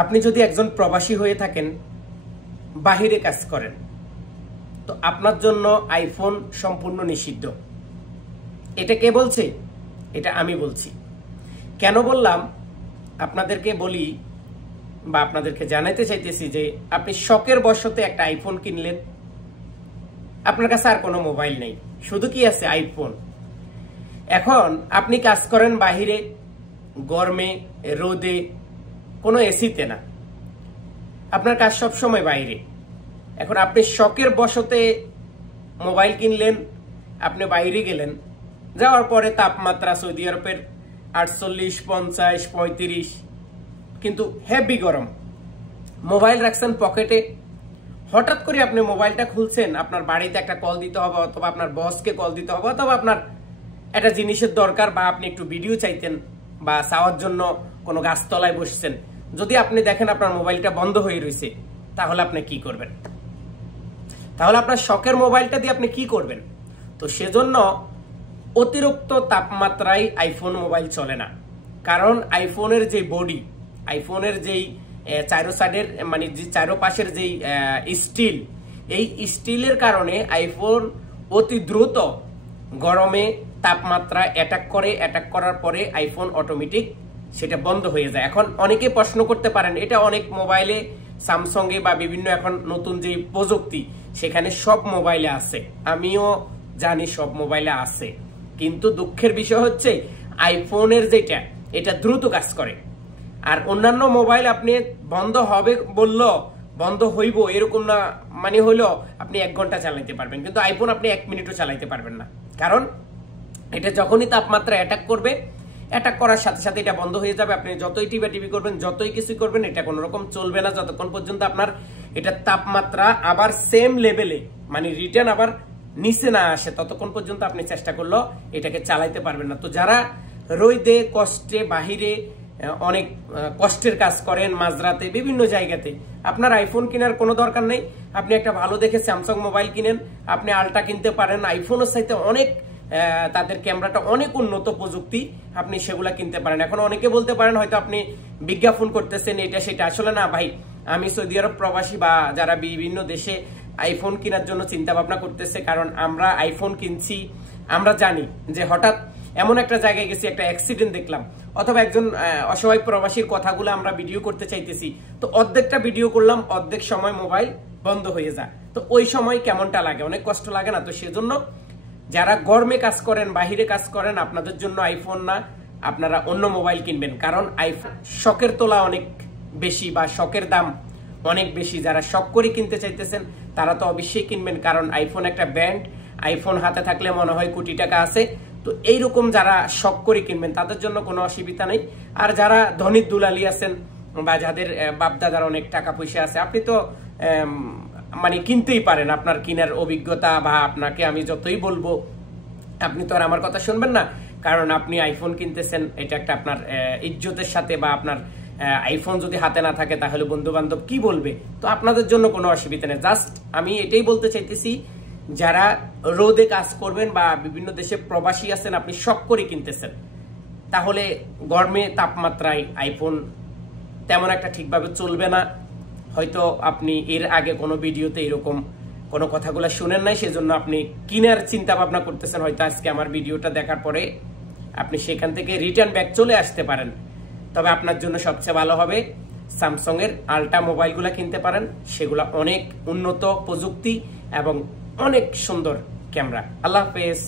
আপনি যদি একজন প্রবাসী হয়ে থাকেন, বাহিরে কাজ করেন, তো আপনার জন্য আইফোন সম্পূর্ণ নিষিদ্ধ। এটা কে বলছে? এটা আমি বলছি। কেন বললাম আপনাদেরকে বলি বা আপনাদেরকে জানাইতে চাইতেছি যে আপনি শখের বশতে একটা আইফোন কিনলেন, আপনার কাছে আর কোনো মোবাইল নেই, শুধু কি আছে? আইফোন। এখন আপনি কাজ করেন বাহিরে, গরমে, রোদে, কোনো এসিতে না, আপনার কাজ সব সময় বাইরে। এখন আপনি শখের বশতে মোবাইল কিনলেন, আপনি বাইরে গেলেন, যাওয়ার পরে তাপমাত্রা সৌদি আরবের 48, 50, 35, কিন্তু হেভি গরম। মোবাইল রাখছেন পকেটে, হঠাৎ করে আপনি মোবাইলটা খুলছেন, আপনার বাড়িতে একটা কল দিতে হবে, অথবা আপনার বসকে কল দিতে হবে, অথবা আপনার একটা জিনিসের দরকার, বা আপনি একটু ভিডিও চাইতেন বা চাওয়ার জন্য কোনো গাছতলায় বসছেন। যদি আপনি দেখেন আপনার মোবাইলটা বন্ধ হয়ে রয়েছে, তাহলে আপনি কি করবেন? তাহলে আপনার শখের মোবাইলটা দিয়ে আপনি কি করবেন? তো সেজন্য অতিরিক্ত তাপমাত্রায় আইফোন মোবাইল চলে না। কারণ আইফোনের যে বডি, আইফোনের যেই চারো সাইডের মানে যে চারোপাশের যেই স্টিল, এই স্টিলের কারণে আইফোন অতি দ্রুত গরমে তাপমাত্রা অ্যাটাক করে। অ্যাটাক করার পরে আইফোন অটোমেটিক সেটা বন্ধ হয়ে যায়। এখন অনেকে প্রশ্ন করতে পারেন, এটা অনেক মোবাইলে, স্যামসাংয়ে বা বিভিন্ন এখন নতুন যে প্রযুক্তি, সেখানে সব মোবাইলে আছে, আমিও জানি সব মোবাইলে আছে, কিন্তু দুঃখের বিষয় হচ্ছে আইফোনের যেটা, এটা দ্রুত কাজ করে। আর অন্যান্য মোবাইল আপনি বন্ধ হবে বললো বন্ধ হইব এরকম না, মানে হইলো আপনি 1 ঘন্টা চালাইতে পারবেন, কিন্তু আইফোন আপনি 1 মিনিটও চালাইতে পারবেন না। কারণ এটা যখনই তাপমাত্রা অ্যাটাক করবে, অ্যাটাক করার সাথে সাথে এটা বন্ধ হয়ে যাবে। আপনি যতই টিভি করবেন, যতই কিছু করবেন, এটা কোনো রকম চলবে না যতক্ষণ পর্যন্ত আপনার এটা তাপমাত্রা আবার সেম লেভেলে, মানে রিটার্ন আবার নিচে না আসে, ততক্ষণ পর্যন্ত আপনি চেষ্টা করলেও এটাকে চালাইতে পারবেন না। তো যারা রোদে কষ্টে বাহিরে অনেক কষ্টের কাজ করেন, মাঝরাতে বিভিন্ন জায়গাতে, আপনার আইফোন কেনার কোনো দরকার নেই। আপনি একটা ভালো দেখে স্যামসাং মোবাইল কিনেন, আপনি আলট্রা কিনতে পারেন, আইফোনের সাথে অনেক তাদের ক্যামেরাটা অনেক উন্নত প্রযুক্তি, আপনি সেগুলা কিনতে পারেন। এখন অনেকে বলতে পারেন হয়তো আপনি বিজ্ঞাপন করতেছেন এটা সেটা, আসলে না ভাই, আমি সৌদি আরব প্রবাসী বা যারা বিভিন্ন দেশে আইফোন কেনার জন্য চিন্তা ভাবনা করতেছে, কারণ আমরা আইফোন কিনছি, আমরা জানি যে হঠাৎ এমন একটা জায়গায় গেছি, একটা অ্যাক্সিডেন্ট দেখলাম, অথবা একজন অসহায় প্রবাসীর কথাগুলো আমরা ভিডিও করতে চাইতেছি, তো অর্ধেকটা ভিডিও করলাম, অর্ধেক সময় মোবাইল বন্ধ হয়ে যায়। তো ওই সময় কেমনটা লাগে? অনেক কষ্ট লাগে না? তো সেজন্য যারা গরমে কাজ করেন, বাহিরে কাজ করেন, আপনাদের জন্য আইফোন না, আপনারা অন্য মোবাইল কিনবেন। কারণ আইফোন শখের তোলা অনেক বেশি, বা শখের দাম অনেক বেশি। যারা শখ করে কিনতে চাইতেছেন তারা তো অবশ্যই কিনবেন, কারণ আইফোন একটা ব্র্যান্ড, আইফোন হাতে থাকলে মনে হয় কোটি টাকা আছে। তো এইরকম যারা শখ করে কিনবেন তাদের জন্য কোনো অসুবিধা নেই। আর যারা ধনী দুলালি আছেন বা যাদের বাপদাদার অনেক টাকা পয়সা আছে, আপনি তো মানে কিনতেই পারেন, আপনার কেনার অভিজ্ঞতা, বা আপনাকে আমি যতই বলবো আপনি তো আর আমার কথা শুনবেন না, কারণ আপনি আইফোন কিনতেছেন, এটা একটা আপনার ইজ্জতের সাথে, বা আপনার আইফোন যদি হাতে না থাকে তাহলে বন্ধু বান্ধব কি বলবে। তো আপনাদের জন্য কোনো অসুবিধা নেই। জাস্ট আমি এটাই বলতে চাইতেছি, যারা রোদে কাজ করবেন বা বিভিন্ন দেশে প্রবাসী আছেন, আপনি শখ করে কিনতেছেন, তাহলে গরমে তাপমাত্রায় আইফোন তেমন একটা ঠিকভাবে চলবে না। হয়তো আপনি এর আগে কোনো ভিডিওতে এরকম কোনো কথাগুলো শুনেন নাই, সেজন্য আপনি কিনার চিন্তা ভাবনা করতেছেন। হয়তো আজকে আমার ভিডিওটা দেখার পরে আপনি সেখান থেকে রিটার্ন ব্যাক চলে আসতে পারেন। তবে আপনার জন্য সবচেয়ে ভালো হবে স্যামসাং এর আলট্রা মোবাইলগুলো কিনতে পারেন, সেগুলো অনেক উন্নত প্রযুক্তি এবং অনেক সুন্দর ক্যামেরা। আল্লাহ হাফেজ।